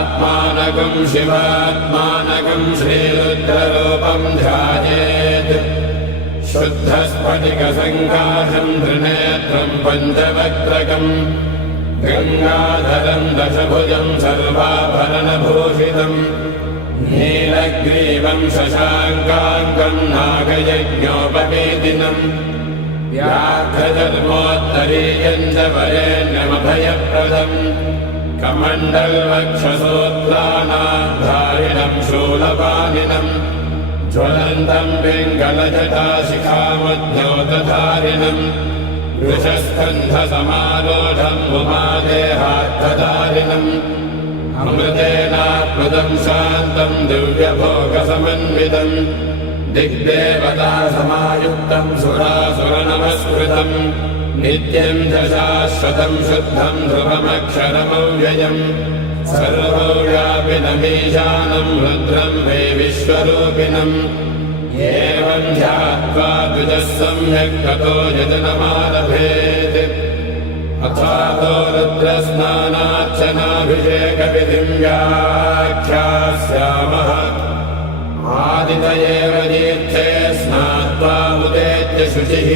आत्मानकं शिवात्मानकं श्रीरुद्ररूपं ध्यायेत् शुद्धस्फटिकसङ्काशं त्रिनेत्रं पञ्चवक्त्रकं गङ्गाधरं दशभुजं सर्वाभरणभूषितं नीलग्रीवं शशाङ्काङ्कं नागयज्ञोपवेदिनम् व्याघ्रधर्मोत्तरीयं च वरेण्यमभयप्रदम् कमण्डलवक्षसूत्राणाधारिणं शूलपाणिनम् ज्वलन्तं पिङ्गलजटाशिखामद्योतधारिणम् वृषस्कन्धसमारोढं उमादेहार्थधारिणम् अमृतेनाप्लुतं शान्तं दिव्यभोगसमन्वितम् दिग्देवता समायुक्तं सुरासुरनमस्कृतम् नित्यं च शाश्वतं शुद्धं ध्रुवमक्षरमव्ययम् सर्वव्यापिनमीशानं रुद्रं वै विश्वरूपिणम् एवं ध्यात्वा द्विजः सम्यक् ततो यजनमारभेत् अथातो रुद्रस्नानार्चनाभिषेकविधिं व्याख्यास्यामः आदितयेव तीर्थे स्नात्वा उदेत्य शुचिः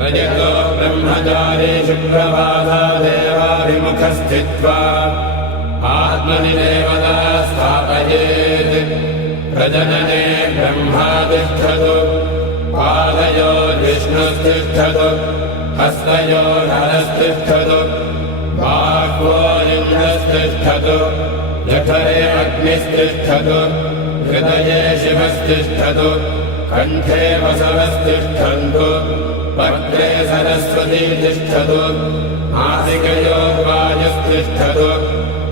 रजतो ब्रह्मचारी शुक्रवासादेवाभिमुखः स्थित्वा आत्मनि देवता स्थापयेत् प्रजनने ब्रह्मा तिष्ठतु पादयोर्विष्णुस्तिष्ठतु हस्तयोर्हरस्तिष्ठतु बाह्वोरिन्द्रस्तिष्ठतु जठरे अग्निस्तिष्ठतु हृदये शिवस्तिष्ठतु कण्ठे वसवस्तिष्ठन्तु वक्त्रे सरस्वती तिष्ठतु नासिकयोर्वायुस्तिष्ठतु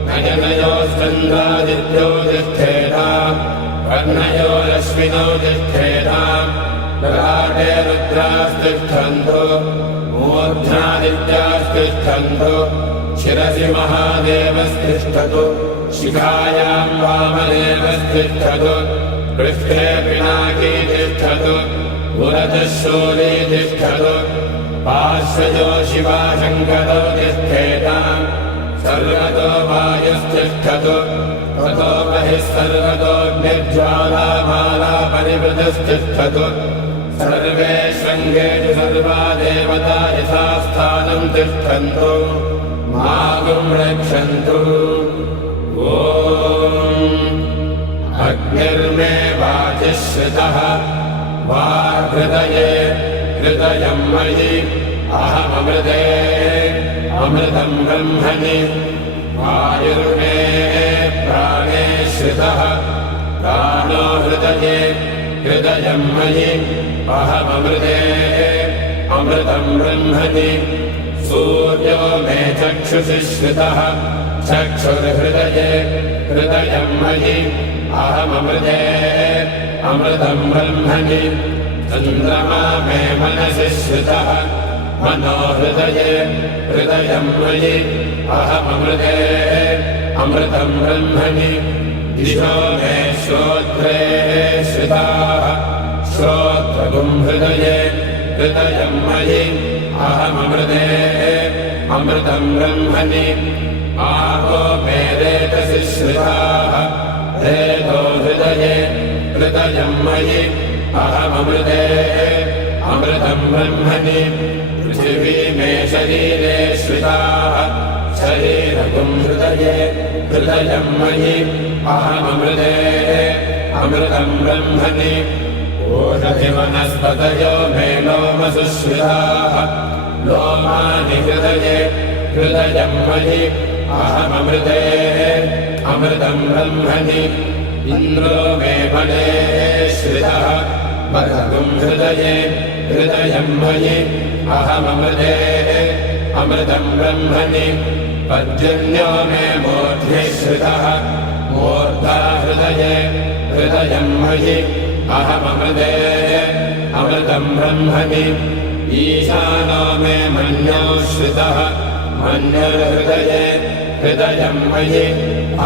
नयनयोश्चन्द्रादित्यो तिष्ठेताम् कर्णयोरश्विनौ तिष्ठेताम् ललाटे रुद्रास्तिष्ठन्तु मूर्ध्नादित्यास्तिष्ठन्तु शिरसि महादेवस्तिष्ठतु शिखायां वामदेवस्तिष्ठतु पृष्ठे पिनाकी तिष्ठतु पुरतः शूली तिष्ठतु पार्श्वयो शिवाशङ्करो तिष्ठेताम् सर्वतो वायुस्तिष्ठतु ततो बहिः सर्वतोऽग्निज्वालामाला परिवृतस्तिष्ठतु सर्वे शृङ्गेषु सर्वा देवता यथास्थानं तिष्ठन्तु मागुं रक्षन्तु ॐ अग्निर्मे वाचिश्रितः वाहृदये हृदयं मयि अहममृते अमृतं ब्रह्मणि वायुर्मे प्राणे श्रितः प्राणो हृदये हृदयं मयि अहममृते अमृतं ब्रह्मणि सूर्यो मे चक्षुषि श्रितः चक्षुर्हृदये हृदयं मयि अहममृते अमृतं ब्रह्मणि चन्द्रमा मे मनसि श्रितः मनो हृदये हृदयं मयि अहममृते अमृतं ब्रह्मणि दिशो मे श्रोत्रे श्रिताः श्रोत्रगुं हृदये हृदयं मयि अहममृते अमृतं ब्रह्मणि आपो मे रेतसि श्रिताः रेतो हृदये हृदयं मयि अहममृते अमृतं ब्रह्मणि पृथिवी मे शरीरे श्रिताः शरीरगुं हृदये हृदयं मयि अहममृते अमृतं ब्रह्मणि ओषधिवनस्पतयो मे लोमसु श्रिताः लोमानि हृदये हृदयं मयि अहममृते अमृतं ब्रह्मणि इन्द्रो मे बले श्रितः बलगुं हृदये हृदयं मयि अहममृते अमृतं ब्रह्मणि पर्जन्यो मे मूर्ध्नि श्रितः मूर्धा हृदये हृदयं मयि अहममृते अमृतं ब्रह्मणि ईशानो मे मन्यो श्रितः मन्युर्हृदये हृदयं मयि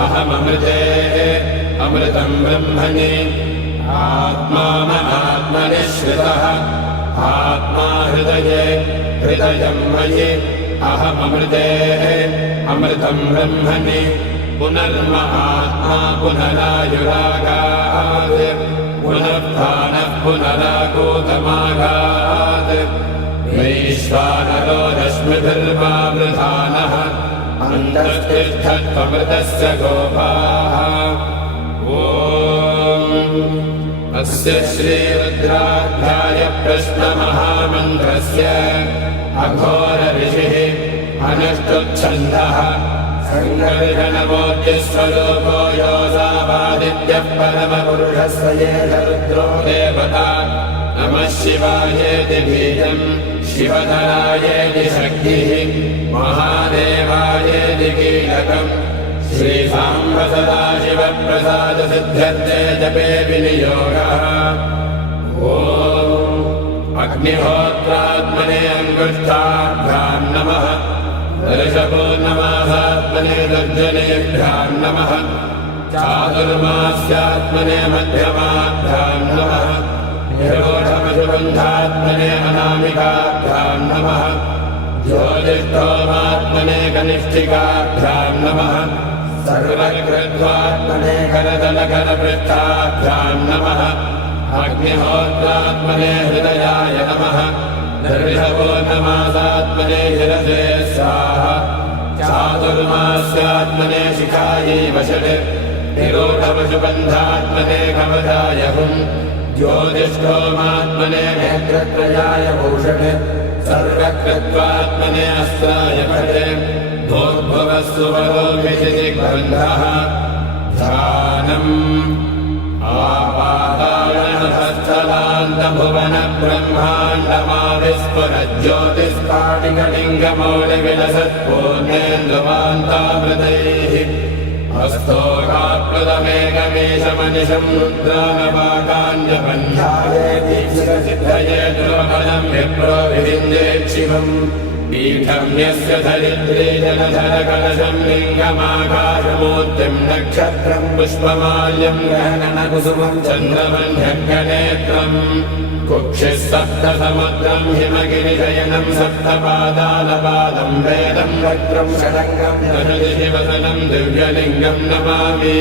अहममृते अमृतं ब्रह्मणि आत्मा मनात्मनि श्रितः आत्मा हृदये हृदयं मयि अहममृते अमृतं ब्रह्मणि पुनर्महात्मा पुनरायुरागात् पुनः प्राणः पुनरागोतमागात् वैश्वानरो रश्मिभिर्वावृधानः अन्तस्तिष्ठत्वमृतस्य गोपाः अस्य श्रीरुद्राध्याय प्रश्नमहामन्त्रस्य अघोरऋषिः अनुष्टुप्छन्दः सङ्कर्षणमूर्तिस्वरूपो योऽसावादित्यः परमपुरुषः स एष रुद्रो देवता नमः शिवायेति बीजम् शिवधरायेति शक्तिः महादेवायेति कीलकम् श्रीसाम्ब सदाशिवप्रसादसिद्ध्यर्थे जपे विनियोगः ॐ अग्निहोत्रात्मने अङ्गुष्ठाभ्यां नमः ऋषपूर्णमासात्मने तर्जनेभ्यां नमः चातुर्मास्यात्मने मध्यमाभ्यां नमः निरोधमशुबन्धात्मने अनामिकाभ्यां नमः ज्योतिष्ठोमात्मने कनिष्ठिकाभ्यां नमः सर्वकृत्वात्मने करतलकरपृष्ठाभ्यां नमः अग्निहोत्रात्मने हृदयाय नमः ऋषपूर्णमासात्मने शिरसे स्वाहा चातुर्मास्यात्मने शिखायै वषट् निरोधपशुबन्धात्मने कवचाय हुं ज्योतिष्ठोमात्मने नेत्रत्रयाय भूषट् सर्वकृत्वात्मने अस्त्राय भटे भोर्भुवस्सुवरोमिषितिग्रन्थः ध्यानम् आपाताळनसस्थलान्तभुवनब्रह्माण्डमाविस्फुरज्योतिष्काटिकलिङ्गमौलिविलसत्पूर्णेन्दुवान्तामृतैः हस्तोकाप्लुतमेकमेशमनिशम् रुद्रानवाकाञ्जपन्ध्याये दीक्षितसिद्धये दुर्बलम् विप्रो विविन्देक्षिवम् पीठम् यस्य धरित्रे जनधरकलशम् लिङ्गमाकाशमूर्तिम् नक्षत्रम् पुष्पमाल्यम् गहनकुसुमम् चन्द्रमन्यज्ञनेत्रम् कुक्षिः सप्तसमुद्रम् हिमगिरिशयनम् सप्तपादालपादम् वेदम् वक्त्रम् षडङ्गम् दशदिशिवसनम् दिव्यलिङ्गम् नमामि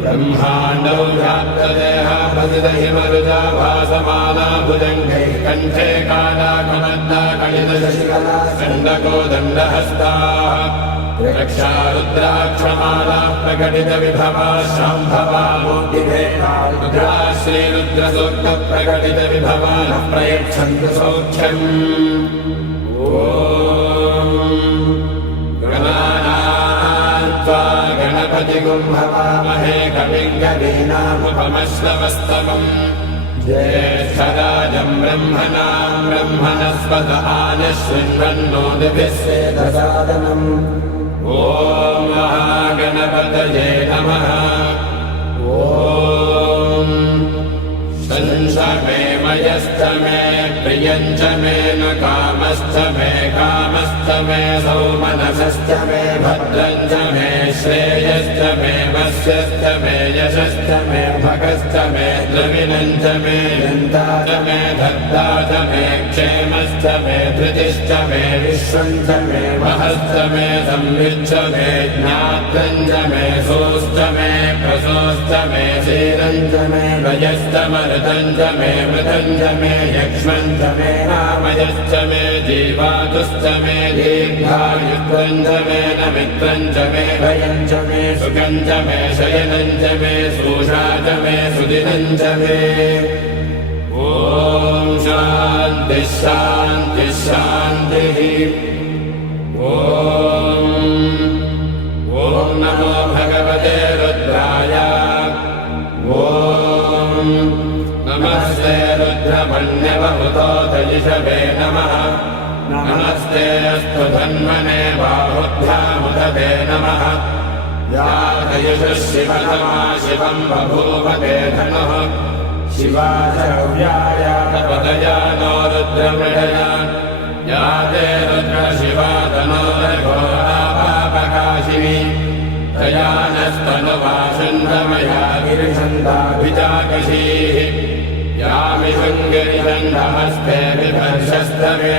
ब्रह्माण्डौ व्याप्तदेहाभसितहिमरुजा भासमाला भुजङ्गैः कण्ठे कालाकमन्दा कलितशशिकला चण्डकोदण्डहस्ताः रक्षा रुद्राक्षमाला प्रकटितविभवा शाम्भवा मूर्तिभेदा रुद्रा श्रीरुद्रसूक्तप्रकटितविभवा न प्रयच्छन्तु सौख्यम् गणपतिगुम्भवामहे कविम् कवीनामुपमश्रवस्तमम् ज्येष्ठराजम् ब्रह्मणाम् ब्रह्मणस्पत आनशृण्वन्नोतिभिः सेदसादनम् ॐ महागणपतये नमः ॐ शंस मे मयश्च मे प्रियञ्च मे न कामश्च मे कामश्च मे सौमनसश्च मे भद्रञ्च मे श्रेयश्च मे वस्यश्च मे यशश्च मे भगश्च मे द्रविणञ्च मे यन्ता च मे धर्ता च मे क्षेमश्च मे धृतिश्च मे विश्वञ्च मे महश्च मे संविच्च मे ज्ञात्रञ्च मे सोश्च मे प्रसोश्च मे शीरञ्च मे वयश्च मरुतञ्च मे मृतञ्च मे यक्ष्मञ्च मे नामयश्च मे जीवातुश्च मे दीर्घायुत्वञ्च मे नमित्रञ्च मे भयञ्च मे सुखञ्च मे शयनञ्च मे सूषा च मे सुदिनञ्च मे ॐ शान्तिः शान्तिः शान्तिः ॐ नमो भगवते रुद्राय ॐ नमस्ते रुद्रमण्यवहुतोतयिषवे नमः नमस्ते अस्तु धन्वने बाहुभ्यामुदते नमः या तयुषः शिवतमा शिवम् बभूवते धनुः शिवा शव्याया तपदया नो रुद्रमृडया या ते रुद्रशिवा तनोरघोरापापकाशिनी तया नस्तनुवासुन्दमया गिरिशन्दाभिजाकशीः यामिषङ्गिरिशन्धहस्ते बिभर्षस्तवे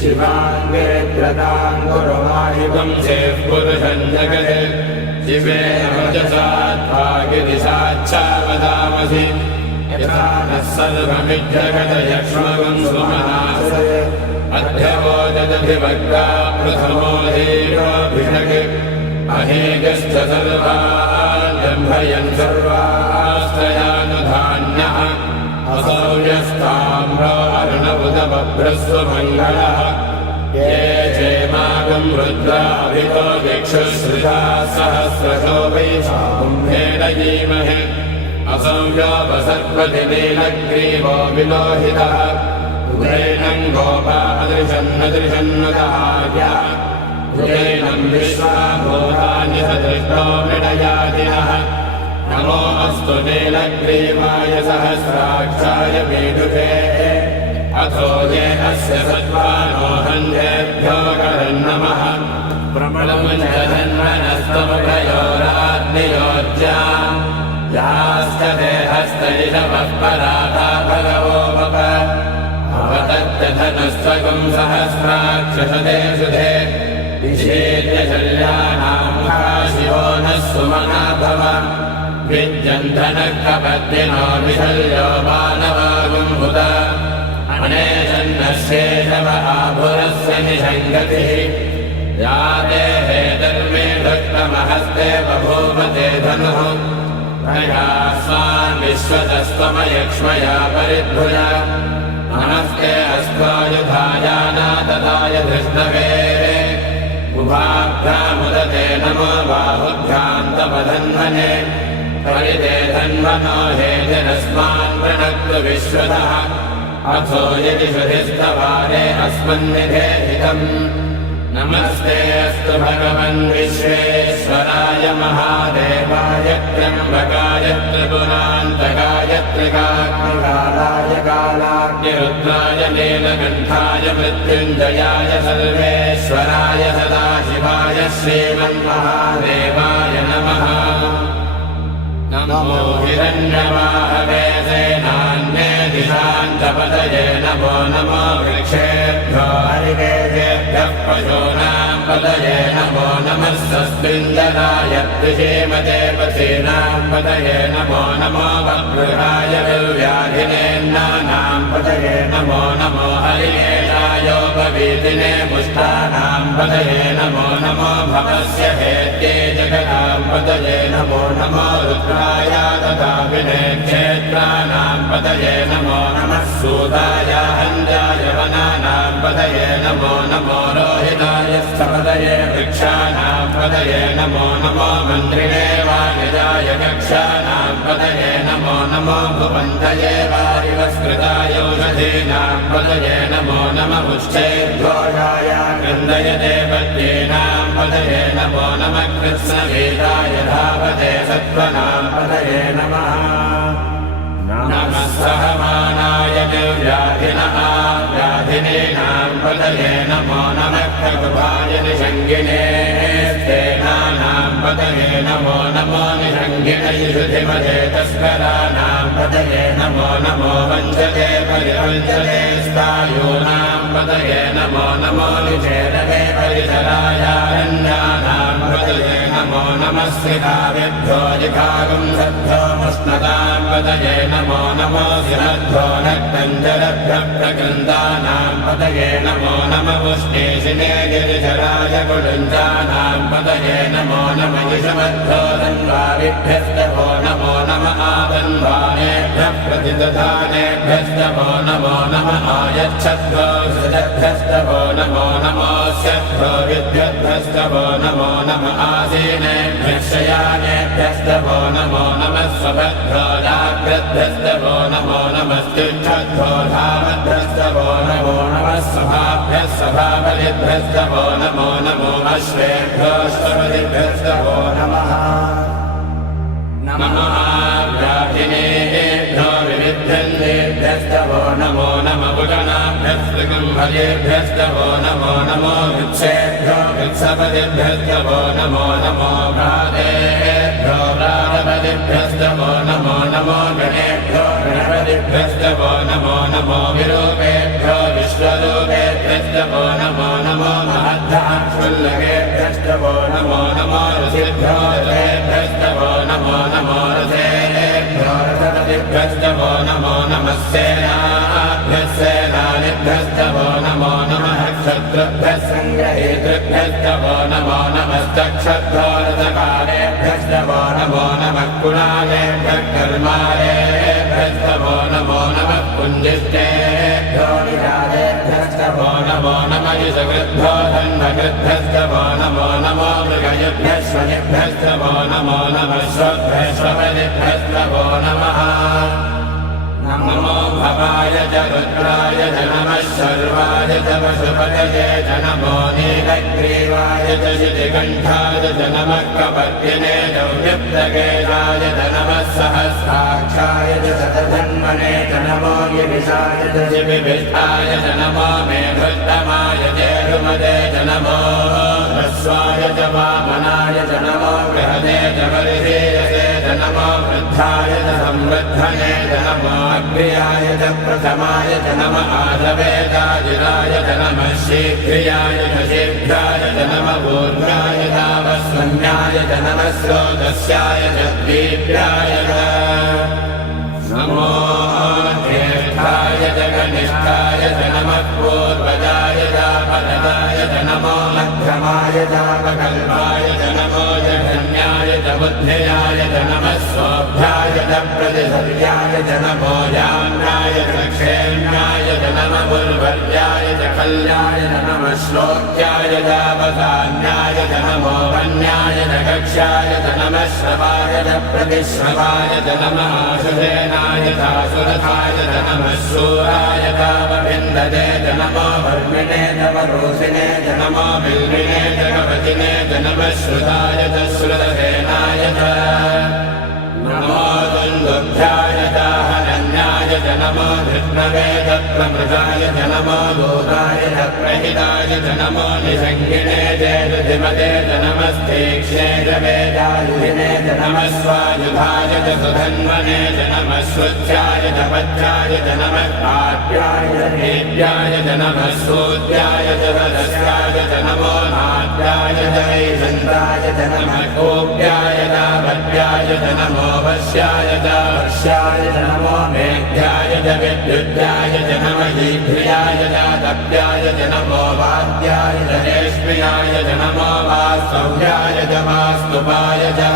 शिवाङ्गे त्रताम् गुरुमायुगम् चेः पुरुषम् जगते शिवेन वचसात्वागिरिसाच्छा वदामसि यथा नः सर्वमिज्जगदयक्ष्मगं सुमहासे अध्यवोददधिवक्ता प्रथमो देवाभिषक् अहेगश्च सर्वान् जम्भयन् सर्वास्त्रयानुधान्यः असौ यस्ताम्रो अर्णवुदबभ्रस्वमङ्गलः ये चेमागं रुद्राभितो दिक्षुश्रिता सहस्रशो वै साकुम्भेन जीमहे असौ योपसर्पति नीलग्रीवो विलोहितः उग्रैनं गोपादृशन्नदृशन्नुतहार्यः उग्रैनं विश्वाभूतानि सदृष्टो मृडयादिनः नमो अस्तु नीलग्रीवाय सहस्राक्षाय मेढुके अथो ये अस्य सत्त्वानो हन्येभ्यो करन्नमः प्रमुञ्चधन्वनस्तमुभयोराग्नियोज्याम् याश्च देहस्तैषवः पराधा भगवो वप अवतत्यधनुस्त्वगुं सहस्राक्षशते सुधे विषेद्यशल्यानां शिवो नः सुमना भव विद्यन्धनः कपद्दिनो विशल्यो मानवागुम्भुत अनेशन्नस्येषव आभुरस्य निषङ्गतिः या देहे धर्मे धक्तमहस्ते बभूवते धनुः प्रयास्वान् विश्वतस्त्वमयक्ष्मया परिद्भुजा नमस्ते अस्त्वायुधायानातदाय धृष्णवे उभाभ्यामुदते नमो बाहुभ्यान्तपधन्वने परिते धन्वनो हेतिरस्मान् प्रणक्तु विश्वतः अथो यदि श्रुतिस्तवारे अस्मन्निधेहितम् नमस्ते अस्तु भगवन् विश्वेश्वराय महादेवाय त्र्यम्बकाय त्रिपुरान्तकाय त्रिकाग्निकालाय कालाग्निरुद्राय नीलकण्ठाय मृत्युञ्जयाय सर्वेश्वराय सदाशिवाय श्रीमन्महादेवाय नमः नमो हिरण्यवाहवे सेनान्ये दिशान्तपतये नमो नमो वृक्षेभ्यो हरिकेशेभ्यः पशूनां पतये नमो नमः सस्मिञ्जनाय त्रिषीमते पथीनां पतये नमो नमो वक्रुहाय विव्याधिनेन्नानां पतये नमो नमो हरिकेशायोपवीतिने मुष्टानां पतये नमो नमो भवस्य हेत्ये जगतां पतये नमो नमो रुद्राय तथा विनेक्षेत्राणां पतये नमो नमः सूताय हन्याय वनानां पतये नमो नमो रोहिताय स्थपतये वृक्षाणां पतये नमो नमो मन्त्रिणे वाणिजाय कक्षाणां पतये नमो नमो भुवन्तये वारिवस्कृताय औषधीनां पतये नमो नमः पुष्टैर्घोषाय क्रन्दयते पद्येनां पतये नमो नमः कृत्स्नवेदाय धावते सत्त्वनां पतये नमः नमः सहमानाय निर्व्याधिनः व्याधिनीनां पतये नमो नमः खगुभाय निषङ्गिने स्तेनानां पतये नमो नमो निषङ्गिनैषुधिमते तस्कराणां पतये नमो नमो वञ्चते परिवञ्चते स्थायूनां पतये नमो नमो निचेरवे परिसरायारण्यानां पतये नमो नमः श्रिताभ्यो जिघागुं सद्भ्यो मुष्णतां पतये नमो नमो शिरद्भ्यो नक्तञ्जलभ्यः प्रकृन्दानां पतये नमो नमः उष्णेशिने गिरिशराय कुलुञ्जानां पतये नमो नमः युषमद्भ्यो धन्वारिभ्यस्तभो नमो नमः आतन्वानेभ्यः प्रतिदधानेभ्यस्तभो नमो नमः आयच्छद्भ्यो सृजभ्यस्तभो नमो नमोऽस्यद्भ्यो विद्युद्भ्यस्तभो नमो नमः आसीनेभ्यः शयानेभ्यस्तभो नमो नमः स्वभद्भ्यो जाग्रद्भ्यस्तभो नमो नमस्तिष्ठद्भ्यो धामद्भ्यस्तभो नमो नमः सभाभ्यः सभाबलिभ्यस्तभो नमो नमो अश्वेभ्यो अश्वपतिभ्यस्तभो नमः नमः व्याधिनेभ्यो विविध्यन्तेभ्यस्तभो नमो नमः पुगणाभ्यस्तगम्भजेभ्यस्तभो नमो नमो वृक्षेभ्यो वृक्षपतिभ्यस्तभो नमो नमो भ्रातेभ्यो भ्रातपतिभ्यस्तभो नमो नमो गणेभ्यो गणपतिभ्यस्तभो नमो नमो विरूपेभ्यो विश्वरूपेभ्यस्तभो नमो नमो महद्धाक्षुल्लकेभ्यस्तभो नमो नमो ऋषिभ्यो सेनापतिभ्यस्तवो नमो नमः सेनानिभ्यस्तवो नमो नमः क्षत्रुभ्यः सङ्ग्रहेतृभ्यस्तवो नमो नमस्तक्षद्वारसकालेभ्यस्तवो नमो नमः कुणालेभ्यः कर्मालेभ्यस्तवो नमो नमः पुञ्जिष्टेभ्यो निरालेभ्यस्तवो नमो नमः यशकृद्भ्यो धन्वकृद्भ्यस्तवो नमो नमो मृगयभ्यश्वनिभ्यस्तवो नमो नमः श्वभ्यश्वनिभ्यस्तवो नमः नमो भवाय च रुद्राय च नमः शर्वाय च पशुपतये च नमो नीलग्रीवाय च शितिकण्ठाय च नमः कपर्दिने च व्यक्तकेशाय च नमः सहस्राक्षाय च शतजन्मने च नमो गिरिशाय च शिबिभिष्ठाय च नमो मेघोत्तमाय चेरुमदे च नमो ह्रस्वाय च वामनाय च नमो बृहदे च वर्षीयसे च नमो वृद्धाय च संवृद्धने च नमो अग्र्याय च प्रथमाय च नमः आधवेदाजिराय च नमः शीघ्रियाय च शीघ्राय च नमः ऊर्ध्वाय तावस्वन्याय च नमः स्रोतस्याय च दीप्याय च नमो ज्येष्ठाय च कनिष्ठाय च नमः पूर्वजाय च परदाय च नमो मध्यमाय च अपकल्पाय च नमो जघन्याय च बुद्ध्याय च नमः स्वोभ्याय च प्रतिसर्याय च नमो याम्नाय च क्षेम्याय च नमः पुर्वर्याय च कल्याय च नमः श्लोक्याय च अवसान्याय च नमो वन्याय च कक्ष्याय च नमः श्रवाय च प्रतिश्रवाय च नमः आशुसेनाय च सुरथाय च नमः शूराय तावभिन्दते च नमो वर्मिणे च वरोसिने च नमो बिल्विने च कवचिने च नमः श्रुताय च श्रुतसेनाय च नमो दुन्दुभ्याय च हनन्याय च नमो धृष्णवे च प्रमृषाय च नमो दूताय च प्रहिताय च नमो निषङ्गिने च धृतिमते च नमस्तीक्ष्णे च वेदायुधिने च नमः स्वायुधाय च सुधन्वने च नमः श्रुत्याय च पच्चाय च नमः काट्याय च नेत्याय च नमः सूत्याय च सदस्याय च नमो नाट्याय च वैशन्ताय च नमः कोप्याय च भट्याय च नमो वश्याय च वर्ष्याय च नमो मेघ्याय च विद्युत्याय च नमः ईभ्रियाय च तप्याय च नमो वाद्याय च रेश्म्याय च नमो वास्तव्याय च वास्तुपाय च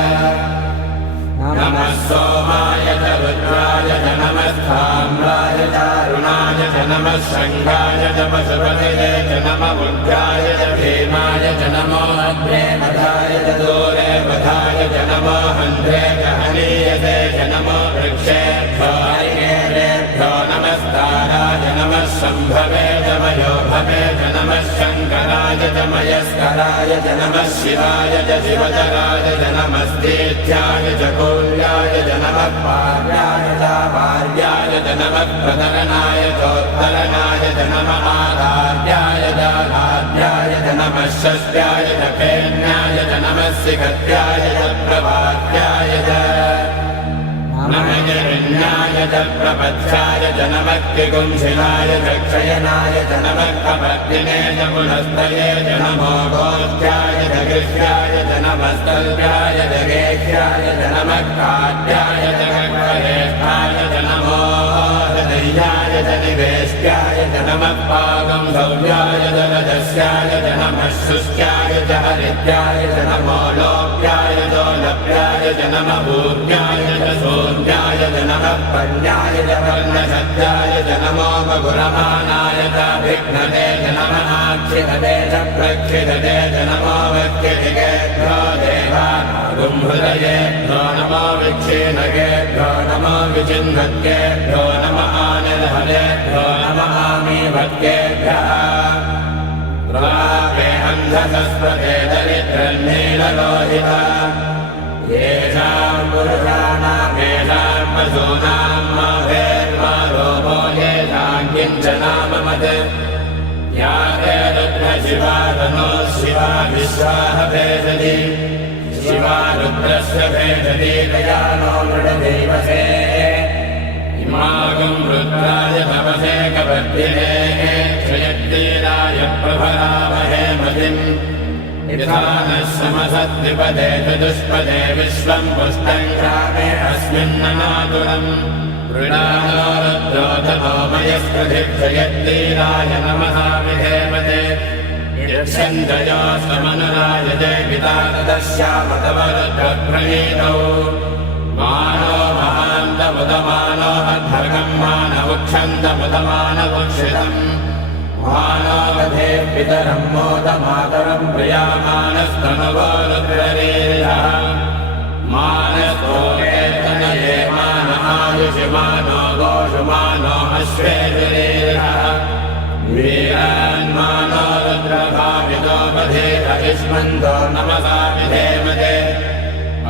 नमः सोमाय च रुद्राय च नमः स्थाम्राय च अरुणाय च नमः शङ्खाय च पशुपतये च नमः उग्राय च भीमाय च नमो अग्रे वधाय च दूरे वधाय च नमो हन्ध्रे च हनीयते च नमो वृक्षेभ्यो हरिकेरेभ्यो नमस्ताराय नमः शम्भवे च मयोभवे च नमः शङ्कराय च मयस्कराय च नमः शिवाय च शिवतराय च नमस्तीर्थ्याय च कौल्याय च नमः पार्याय च पार्याय च नमः प्रतरणाय चोत्तरणाय च नमः आधार्याय च आधार्याय च नमः षष्ट्याय च पेन्याय च नमः शिखत्याय च प्रभात्याय च नमः गिरिण्याय च प्रपथ्याय च नमः किकुंशिलाय च क्षयनाय च नमः कपर्दिने च पुनस्तये च नमो गोष्ठ्याय च गृह्याय च नमः स्तल्भ्याय च गेह्याय च नमः काट्याय च कक्ष्येष्ठाय च नमो हृदयाय च निवेष्ट्याय च नमः पागं सौर्याय च रजस्याय च नमः शुष्क्याय च हरिद्याय च नमो लोप्याय चोलप्याय च नमः भूर्याय च शून्याय च नमः पर्याय च वर्णशब्दाय च नमो मधुरमानाय च भिघ्नते च नमः आक्षिधते च प्रक्षिधते च नमो वक्यधिकेभ्यो देवानागुंहृदयेभ्यो नमो विच्छिन्नकेभ्यो नमो विचिन्नकेभ्यो नमः आनिर्हरेभ्यो नमः आमीभक्तेभ्यः प्रापेऽन्धसस्पते दरिद्रन्नीललोहिता येषां पुरुषाणामेषां पशूनां माभेर्मारोपो येषां किञ्चनाममत् या ते रुद्रशिवा तनो शिवा विश्वाः भेषति शिवा रुद्रस्य भेषति दयानो मृडदेवसे इमागं रुद्राय तपसे कपर्दिने क्षयत्तीराय प्रभरामहे मतिम् यथानः समसद्विपदे चतुष्पदे विश्वं पुष्टं ग्रामे अस्मिन्ननातुरम् मृणानो रुद्रोधनो मयस्पृथिक्षयत्तीराय नमः विधेमते यक्षन्दयो समनुरायजे पिता तदस्यामतवरुद्रप्रणीतौ मानो महान्तमुदमानो अध्वर्गम् मानवुक्षन्तमुदमानवुक्षितम् मानो वधे पितरम् मोदमातरम् प्रियामानस्तनुवो रुद्ररीर्यः मानस्तोकेतनये मान आयुषि मानो गोषु मानो अश्वेजुरीर्यः वीरान्मानो रुद्रभावितो वधेत इष्मन्तो नमसा विधेमते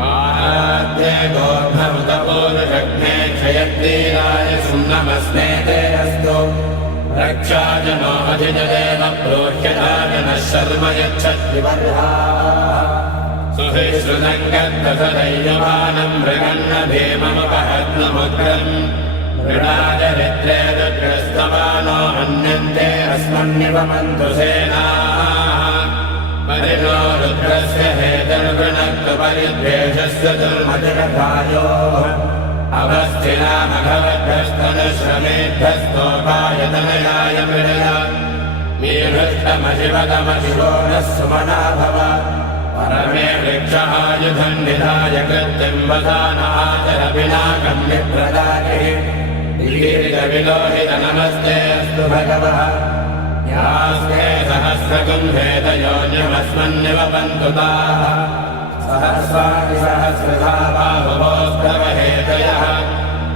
आराध्ये गोर्धमुतपूरुषग्ने क्षयत्तीराय सुम्नमस्मे ते अस्तु रक्षाजनो अधिजदेव प्रोह्यताजनः शर्म यच्छद्विवर्हाः सुहिश्रुतम् गद्धसदैयमानम् मृगन्न भीममुपहत्नमुग्रम् मृडाचरित्रे रुद्रस्तमानो हन्यन्ते अस्मन्निवमन्तु सेनाः परिणो रुद्रस्य हेतर्गुणक्तु परिद्वेषस्य दुर्मतिरथायोः अवस्थिनामघवद्भस्तनश्रमेभ्यस्तोपायतनयाय मृडय मीहृष्टमशिवतमशिवो नः सुमना भव परमे वृक्षायुधम् निधाय कृत्यम् वसान आचर पिनाकम् विप्रदातिः दीर्घविलोहित नमस्ते अस्तु भगवः यास्ते सहस्रकुम्भेदयोन्यमस्मन्निवपन्तु ताः सहस्राणि सहस्रधा बाहुभोस्तव हेतयः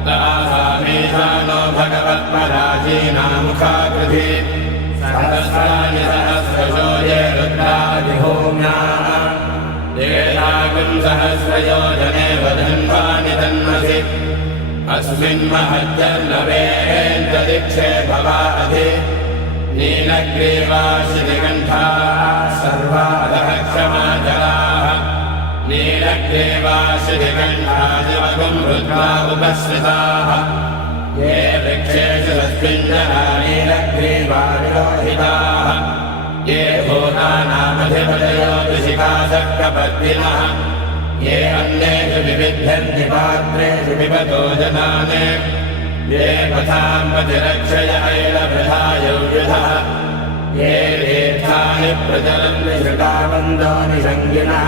तासामीशानो भगवत्पराचीनामुखाकृति सहस्राणि सहस्रशो ये रुद्रादिभूम्याः येषाकम् सहस्रयोजने वदन्वानि तन्मसि अस्मिन्महत्यर्नवेन्द्रदिक्षे भवाधि नीलग्रीवाशिनिकण्ठाः सर्वादः क्षमाचराः नीलग्रीवाशिनिकण्ठादिवगुम् रुद्रा उपश्रिताः ये वृक्षेषु तस्मिञ्जना नीलग्रीवाविरोहिताः ये भूतानामधिपतयो विशिखासक्तपद्मिनः ये अन्येषु विविध्यन्ति पात्रेषु पिबतो जनान् ये पथाम्पतिरक्षय ऐलभृथायौयुधः ये तीर्थानि प्रचलन्ति श्रुताबन्धो निषङ्गिनः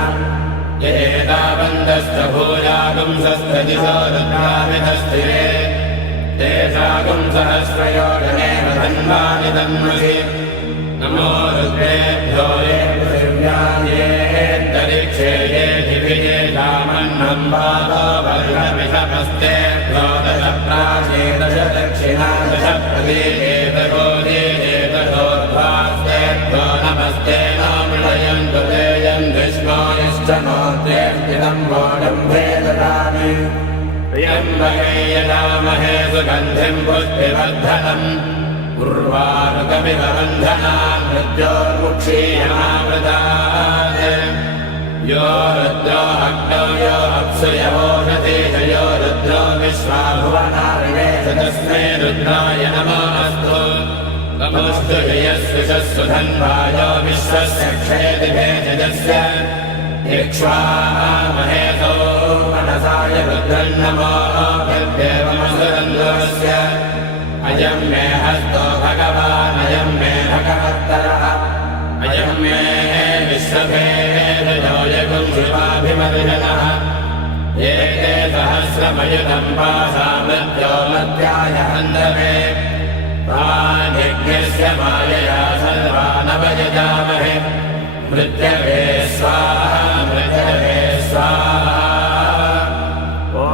ये एताबन्धश्च भूयागुंसस्तदिशो रुद्राविधस्थिरे तेषागुं सहस्रयोजने वधन्वानि तन्मसि नमो रुद्रेभ्यो ये पृथिव्यायेऽन्तरिक्षे ये दिभिये कामन्नं पादो वर्षमिषमस्तेभ्यो दश प्राचे दश दक्षिणा दश प्रदीपेतगोदीपेतगोर्ध्वास्तेभ्यो नमस्ते नो मृडयन्तु तेजम् विष्णो यश्च नो तेऽर्पितम् वोढम्भे ददामि प्रियम्बके यजामहे सुगन्धिम् पुष्टिवर्धनम् उर्वारुकमिव बन्धनान् मृत्योर्मुक्षीयमावृतात् यो रुद्रो अग्नौ यो अप्सु यवोषधीश यो रुद्रो विश्वा भुवनाविवेश तस्मै रुद्राय नमोऽस्तु नमोऽस्तु यस्विषस्सु धन्वायो विश्वस्य क्षेति भेषजस्य इक्ष्वामहेतो मनसाय रुद्रन्नमो यद्देवमसुरन्दुरस्य अयम् मे हस्तो भगवान् अयम् मे भगवत्तरः अयम् मे विश्वभेदयोयगुम् शिवाभिमर्शनः एते सहस्रमयुधम् पासामृत्यो मध्याय हन्तवे तान्यज्ञस्य मायया सर्वानवयजामहे मृत्यवे स्वाहा मृत्यवे स्वाहा ॐ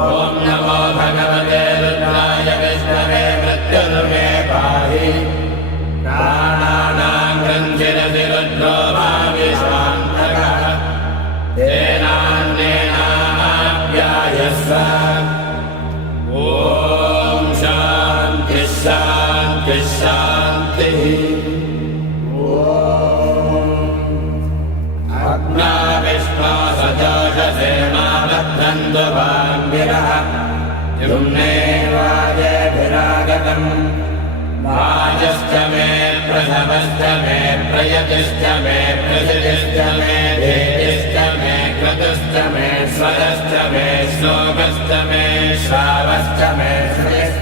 नमो भगवते रुद्राय विष्णवे मृत्युर्मे पाहि प्राणानां ग्रन्थिरसि रुद्रो मा विश्वान्तकः तेनान्येनाप्यायस्व ॐ शान्तिः शान्तिः शान्तिः अग्ना विष्णो सजोषसे मामद्धन्तु वाङ्गिरः युम्ने वाजेभिरागतम् वाजश्च मे प्रथमश्च मे प्रयतिश्च मे प्रसिद्धिश्च मे धेतिश्च मे क्रतुश्च मे स्वरश्च मे श्लोकश्च मे श्रावश्च मे श्रुतिश्च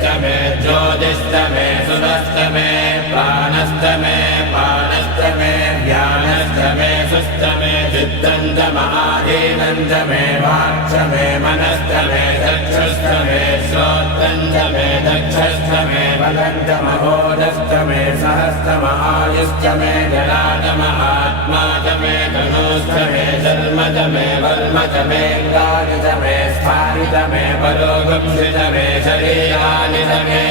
चित्तं च महाधीनं च मे वाक् मे मनश्च मे चक्षुश्च मे श्रोत्रं च मे दक्षश्च मे बलं च महोदश्च मे सहस्रमायुश्च मे जलाजमहात्मा च मे तनूश्च मे जन्म च मे वर्म च मे गानि च मे स्थानि च मे परोगंसि च मे शरीरानि च मे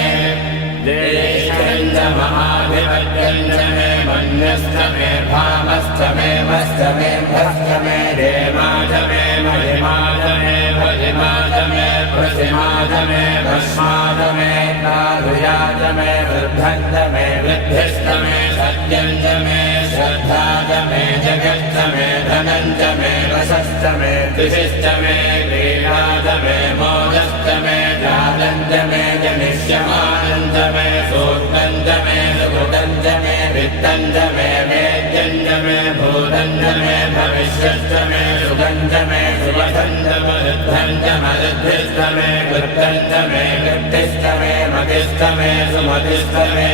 ज्येष्ठं च महाधिपत्यं च मे मन्यश्च मे भामश्च मे मश्च मे भश्च मे देमा च मे महिमा च मे भजिमा च मे प्रतिमा च मे भस्मा च मे काधुया च मे वृद्धं च मे वृद्धिश्च मे सत्यं च मे श्रद्धा च मे जगच्च मे धनं च मे वशश्च मे कृषिश्च मे क्रीडा च मे मोदश्च मे जातं च मे जनिष्यमानं च मे सूक्तं च मे सुकृतं च मे वित्तं च मे वेद्यं च मे भूतं च मे भविष्यश्च मे सुखं च मे सुवधं च मरुद्धं च मरुद्धिश्च मे कृतं च मे कृत्तिश्च मे मतिश्च मे सुमतिश्च मे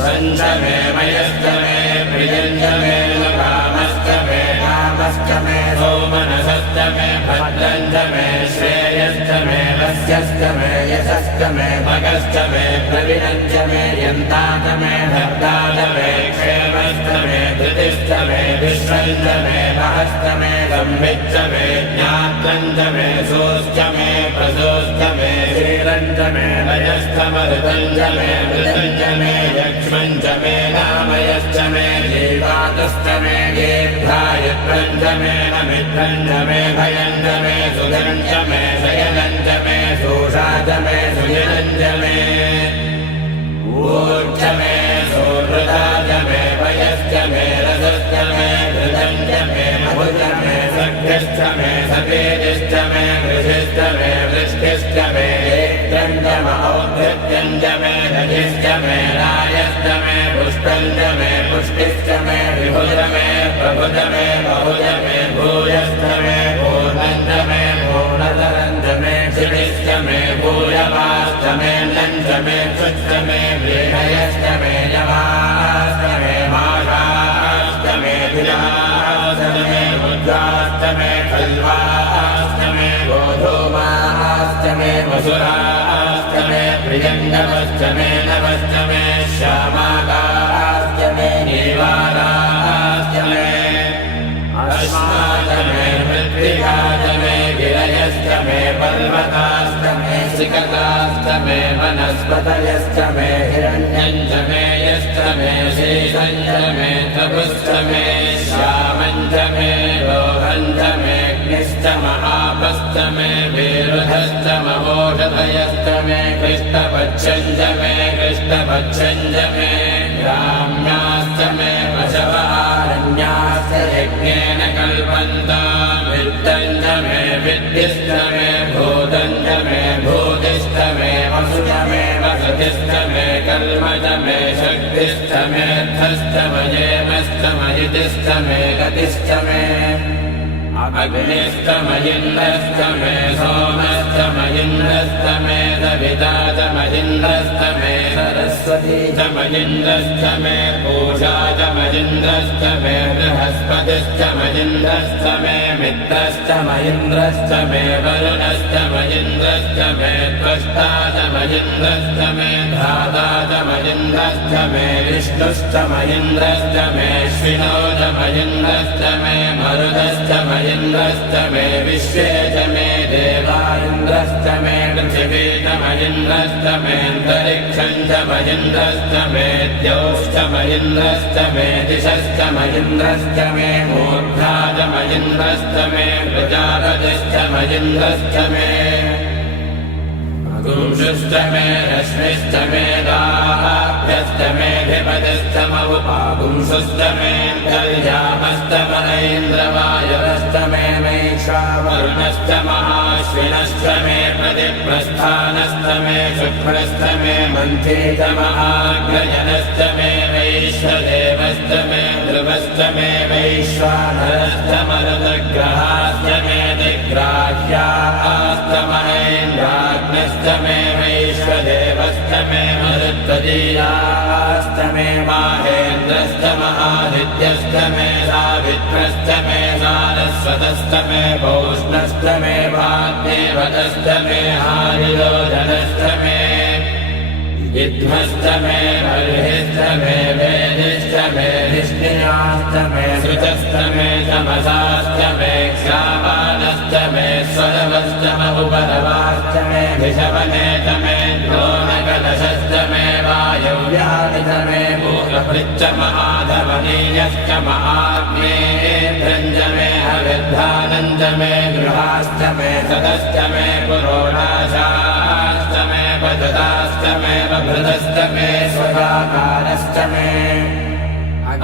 स्वञ्च मे मयश्च मे प्रियं च मे कामश्च मे कामश्च मे सौमनसश्च मे भद्रं च मे श्रेयश्च मे वस्यश्च मे यशश्च मे भगश्च मे प्रवीणं च मे यन्ता च मे भर्ता च मे क्षेमश्च मे धृतिश्च मे विश्वं च मे महश्च मे संविच्च मे ज्ञात्रं च मे सोश्च मे प्रसोश्च मे क्षीरं च मे लयश्च मरुतं च मे मृतं च मे यक्ष्मं च मे नामयश्च मे जीवातश्च मे गेद्धायत्रं च मे नमित्रं च मे भयं च मे सुखं च मे शयनं च मे शोषा च मे सुजनं च मे ऊर्च मे सुहृदा च मे भयश्च मे रसश्च मे धृतं च मे मधुश्च मे सख्यश्च मे सतेजश्च मे कृषिश्च मे वृष्टिश्च मे नेत्रं च मौद्धत्यं च मे दधिश्च मे रायश्च मे पुष्टं च मे पुष्टिश्च मे विभुज मे प्रभुज मे बहुज मे भूयश्च मे पूर्णं च मे पूर्णतरं च मे क्षितिश्च मे भूयवाश्च मे नं च मे क्षुश्च मे व्रीहयश्च मे यवाश्च मे माषाश्च मे धिराश्च मे बुद्धाश्च मे खल्वाश्च मे गोधूमाश्च मे वसुराश्च मे प्रियङ्गवश्च मे नवश्च मे श्यामाकाश्च मे नीवाराश्च मे अस्माश्च मे मृत्तिका च मे गिरयश्च मे पर्वताश्च मे सिकताश्च मे वनस्पतयश्च मे हिरण्यं च मे यश्च मे शेषं च मे तपुश्च मे श्यामं च मे लोहं च मे अग्निश्च महापश्च मे विरुधश्च महोषधयश्च मे कृष्णपक्षं च मे कृष्णपक्षं च मे ग्राम्याश्च मे पशवहारण्याश्च यज्ञेन कल्पन्ता वित्तं च मे विद्युश्च मे भूतं च मे भूतिश्च मे वसुश्च मे वसतिश्च मे कर्म च मे शक्तिश्च मे अर्थश्च मयेमश्च मयितिश्च मे गतिश्च मे अग्निश्च मयिन्द्रश्च मे सोमश्च मयिन्द्रश्च मे सविता च मयिन्द्रश्च मे सरस्वती च मयिन्द्रश्च मे पूषा च मयिन्द्रश्च मे बृहस्पतिश्च मयिन्द्रश्च मे मित्रश्च मयिन्द्रश्च मे वरुणश्च मयिन्द्रश्च मे त्वष्टा च मयिन्द्रश्च मे धाता च मयिन्द्रश्च मे विष्णुश्च मयिन्द्रश्च मेऽश्विनो च मयिन्द्रश्च मे मरुदश्च मयिन्द्रश्च मे विश्वे च मे देवा इन्द्रश्च मे पृथिवी च मयिन्द्रश्च मेऽन्तरिक्षं च मयिन्द्रश्च मे द्यौश्च मयिन्द्रश्च मे दिशश्च मयिन्द्रश्च मे मूर्धा च मयिन्द्रश्च मे प्रजापतिश्च मयिन्द्रश्च मे पुंसश्च मे रश्मिश्च मे दाभ्यश्च मेऽधिपतिश्च महुपापुंसश्च मे कल्यामश्च महेन्द्रवायवश्च मे वैश्वावरुणश्च महाश्विनश्च मे प्रतिप्रस्थानश्च मे शुक्रश्च मे मन्त्री च महाग्रजनश्च मे वैश्वदेवश्च मे ध्रुवश्च मे वैश्वानरश्च मरुतग्रहाश्च मे दिग्राह्याश्च महेन्द्राग्नश्च मे वैश्वदेवश्च मे मरुत्वदीयाश्च मे माहेन्द्रश्च मे सावित्रश्च मे सारस्वतश्च मे पौष्णश्च मे भाग्येवतश्च मे हारियोजनश्च मे विद्मश्च मे बर्हिश्च मे वेदिश्च मे निष्क्रियाश्च मे श्रुतश्च मे तमसाश्च मे क्षामानश्च मे स्वरवश्च बहुपरवाश्च मे भिषवनेच मे द्रोणकलशश्च मे वायव्यानिच मे मूलभृच्च महाधवनीयश्च महाग्नेन्द्रञ्च मे हविर्धानञ्च मे गृहाश्च मे सदश्च मे पुरोणाशाश्च मे पजताश्च मे बभृतश्च मे स्वगाकारश्च मे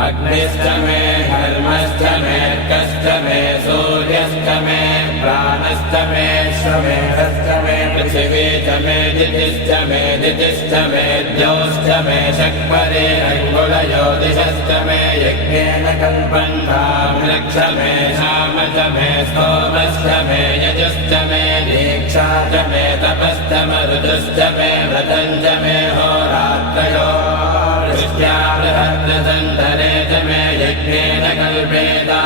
अग्निश्च मे धर्मश्च मे अर्कश्च मे सूर्यश्च मे प्राणश्च मे श्वमेधश्च मे पृथिवी च मे दितिश्च मे द्यौश्च मे शक्परे अङ्गुलयोदिशश्च मे यज्ञेन कल्पन्तामृक्ष मे शाम च मे स्तोमश्च मे यजुश्च मे दीक्षा च मे तपश्च मरुदश्च मे व्रतं च मे होरात्रयो दृष्ट्या बृहद्रतन्तरे च मे यज्ञेन कल्पेता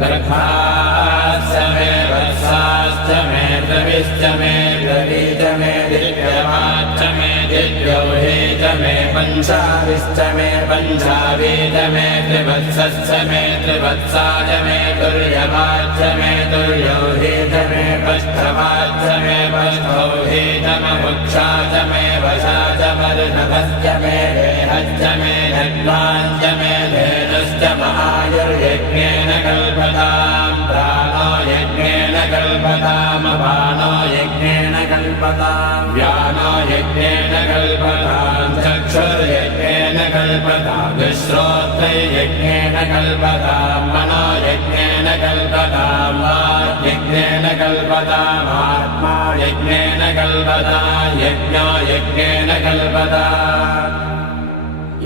गर्भाश्च मे वत्साश्च मे द्रविश्च मे द्रवी च मे दिव्यवाच्च मे दिव्यौहे च मे पञ्चाविश्च मे पञ्चावी च मे त्रिवत्सश्च मे त्रिवत्सा च मे तुर्यवाच्च मे तुर्यौहे च मे पष्ठवाच्च मे पष्ठौहे च मुक्षा च मे वशा च वर्णभश्च मे देहश्च मे धन्वाञ्च मे धेनुश्च महायुर्यज्ञेन कल्पताम् प्राणो यज्ञेन कल्पताम् अपानो यज्ञेन कल्पताम् व्यानो यज्ञेन कल्पताम् चक्षुर्यज्ञेन कल्पताम् श्रोत्रयज्ञेन कल्पताम् मनो यज्ञेन कल्पताम् वाग्यज्ञेन कल्पताम् आत्मा यज्ञेन कल्पताम् यज्ञो यज्ञेन कल्पताम्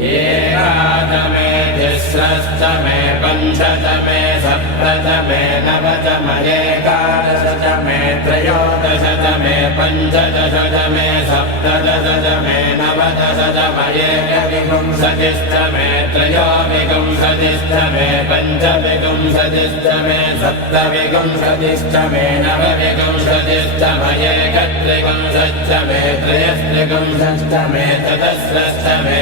एकाच मे तिस्रश्च मे पञ्च च मे सप्त च मे नव च मयेकादश च मे त्रयोदश च मे पञ्चदश च मे सप्तदश च मे नवदश च मयेकविंशतिश्च मे त्रयोविंशतिश्च मे पञ्चविंशतिश्च मे सप्तविंशतिश्च मे नवविंशतिश्च मयेकत्रिविंशश्च मे त्रयस्त्रिविंशश्च मे चतस्रश्च मे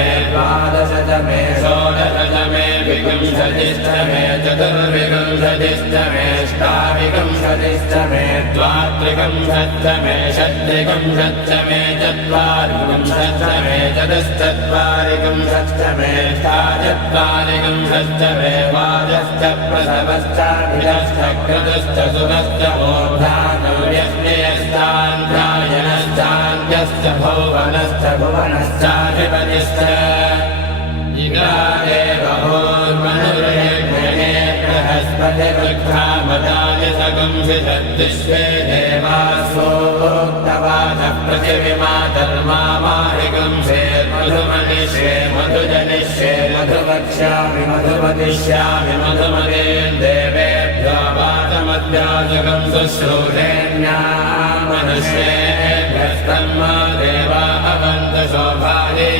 मे द्वादश च मे षोडश च मे विंशतिश्च मे चतुर्विंशतिश्च मे अष्टाविंशतिश्च मे द्वात्रिविंशश्च मे षट्त्रिविंशश्च मे चत्वारिविंशश्च मे चतुश्चत्वारिविंशश्च मे अष्टाचत्वारिविंशश्च मे वाजश्च प्रसवश्चाभिरश्च क्रतुश्च सुरश्च मूर्धानव्यस्ययश्चान्ध्यायनश्चान्त्यश्च भुवनश्च भुवनश्चाधिपतिश्च इदादेव भूर्मनुर्यज्ञये बृहस्पतिवृद्धामदाय सगुंसिषद्विश्वे देवासोक्तवाचः पृथिविमातर्मामारिगुंसेर्मधुमनिष्ये मधुजनिष्ये मधुवक्ष्यामि मधुपतिष्यामि मधुमतेर्देवेभ्यो वाचमद्याजगं शुश्रूषेण्यामनुष्येभ्यस्तन्मा देवा अवन्त शोभाये